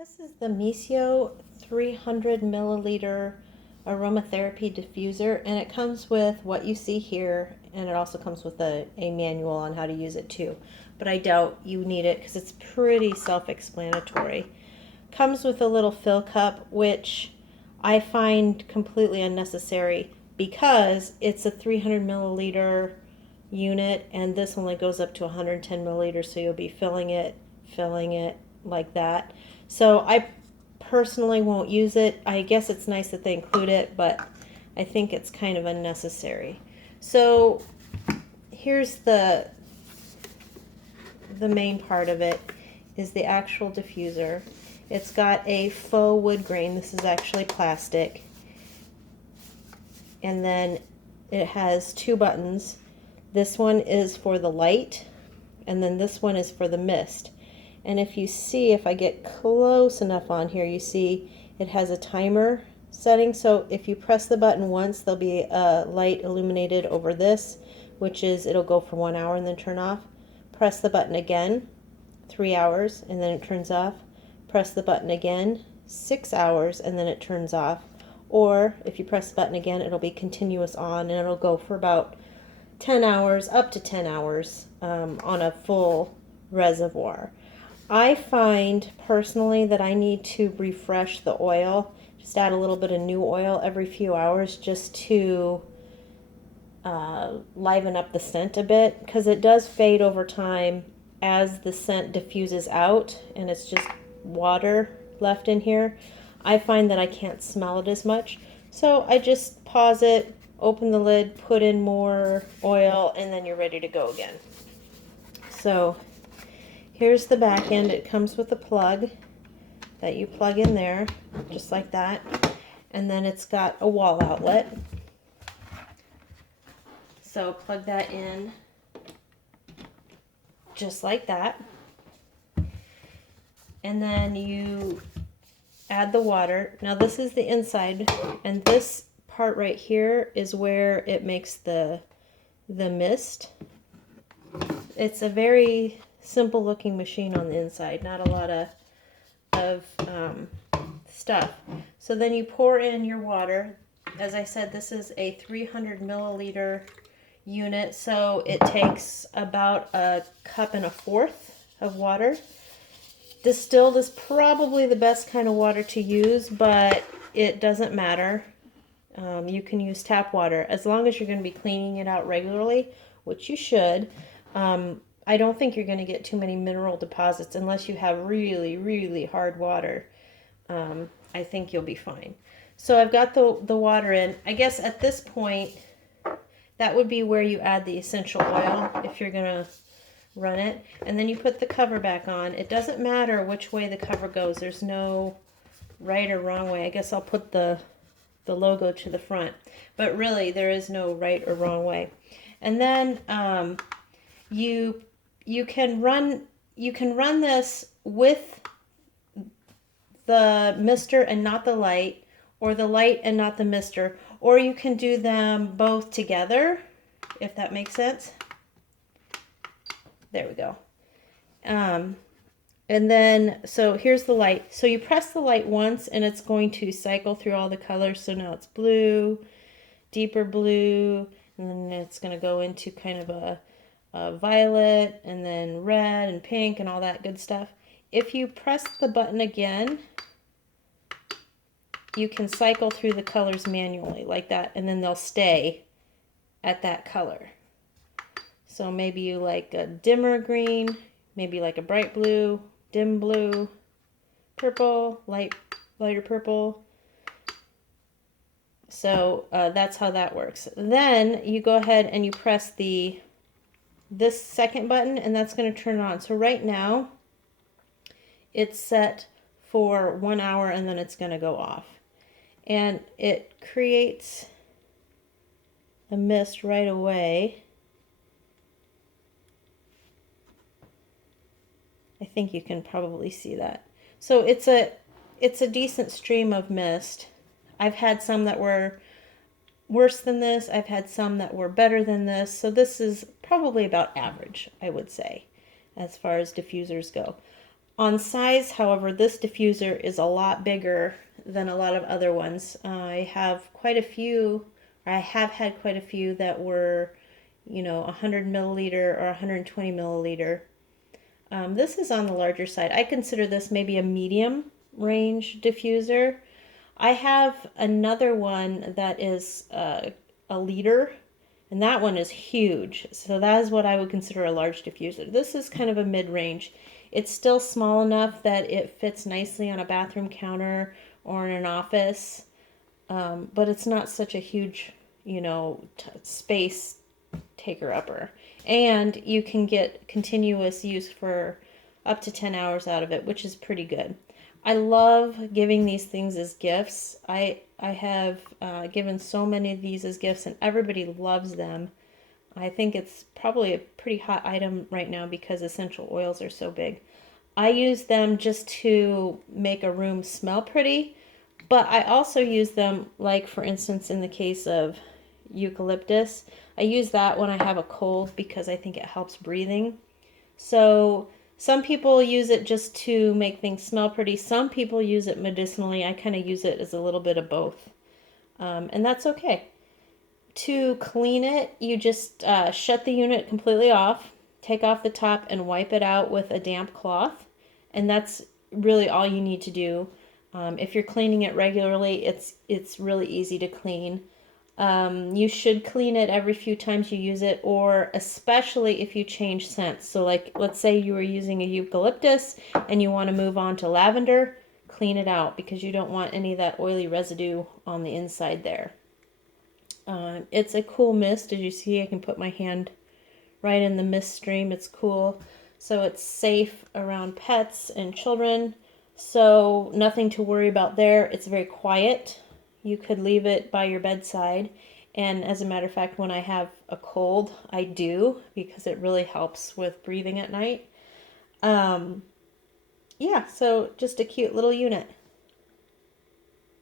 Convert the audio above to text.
This is the Misyo 300 milliliter aromatherapy diffuser, and it comes with what you see here, and it also comes with a manual on how to use it too. But I doubt you need it because it's pretty self-explanatory. Comes with a little fill cup, which I find completely unnecessary because it's a 300 milliliter unit, and this only goes up to 110 milliliters, so you'll be filling it like that. So I personally won't use it. I guess it's nice that they include it, but I think it's kind of unnecessary. So here's the main part of it is the actual diffuser. It's got a faux wood grain. This is actually plastic. And then it has two buttons. This one is for the light, and then this one is for the mist. And if you see, if I get close enough on here, you see it has a timer setting. So if you press the button once, there'll be a light illuminated over this, which is it'll go for 1 hour and then turn off. Press the button again, 3 hours, and then it turns off. Press the button again, 6 hours, and then it turns off. Or if you press the button again, it'll be continuous on, and it'll go for about 10 hours, up to 10 hours on a full reservoir. I find personally that I need to refresh the oil, just add a little bit of new oil every few hours just to liven up the scent a bit, because it does fade over time as the scent diffuses out and it's just water left in here. I find that I can't smell it as much, so I just pause it, open the lid, put in more oil, and then you're ready to go again. So here's the back end. It comes with a plug that you plug in there, just like that. And then it's got a wall outlet. So plug that in just like that. And then you add the water. Now this is the inside, and this part right here is where it makes the mist. It's a very simple looking machine on the inside, not a lot of stuff. So then you pour in your water. As I said, this is a 300 milliliter unit, so it takes about 1.25 cups of water. Distilled is probably the best kind of water to use, but it doesn't matter. You can use tap water as long as you're going to be cleaning it out regularly, which you should. I don't think you're going to get too many mineral deposits unless you have really, really hard water. I think you'll be fine. So I've got the water in. I guess at this point, that would be where you add the essential oil if you're going to run it. And then you put the cover back on. It doesn't matter which way the cover goes. There's no right or wrong way. I guess I'll put the logo to the front. But really, there is no right or wrong way. And then you can run this with the mister and not the light, or the light and not the mister, or you can do them both together, if that makes sense. There we go. And then, so here's the light. So you press the light once and it's going to cycle through all the colors. So now it's blue, deeper blue, and then it's going to go into kind of a violet, and then red and pink and all that good stuff. If you press the button again, you can cycle through the colors manually like that, and then they'll stay at that color. So maybe you like a dimmer green, maybe like a bright blue, dim blue, purple, lighter purple. So that's how that works. Then you go ahead and you press this second button, and that's going to turn it on. So right now it's set for 1 hour, and then it's going to go off. And it creates a mist right away. I think you can probably see that. So it's a decent stream of mist. I've had some that were worse than this. I've had some that were better than this. So this is probably about average, I would say, as far as diffusers go. On size, however, this diffuser is a lot bigger than a lot of other ones. I have quite a few, or I have had quite a few that were, 100 milliliter or 120 milliliter. This is on the larger side. I consider this maybe a medium range diffuser. I have another one that is a liter, and that one is huge. So that is what I would consider a large diffuser. This is kind of a mid-range. It's still small enough that it fits nicely on a bathroom counter or in an office, but it's not such a huge, space taker-upper. And you can get continuous use for up to 10 hours out of it, which is pretty good. I love giving these things as gifts. I have given so many of these as gifts, and everybody loves them. I think it's probably a pretty hot item right now because essential oils are so big. I use them just to make a room smell pretty, but I also use them, like for instance in the case of eucalyptus, I use that when I have a cold because I think it helps breathing. So some people use it just to make things smell pretty. Some people use it medicinally. I kind of use it as a little bit of both. And that's okay. To clean it, you just shut the unit completely off, take off the top, and wipe it out with a damp cloth. And that's really all you need to do. If you're cleaning it regularly, it's really easy to clean. You should clean it every few times you use it, or especially if you change scents. So like, let's say you were using a eucalyptus and you want to move on to lavender, clean it out because you don't want any of that oily residue on the inside there. It's a cool mist. As you see, I can put my hand right in the mist stream. It's cool. So it's safe around pets and children. So nothing to worry about there. It's very quiet. You could leave it by your bedside. And as a matter of fact, when I have a cold, I do because it really helps with breathing at night. Yeah, so just a cute little unit.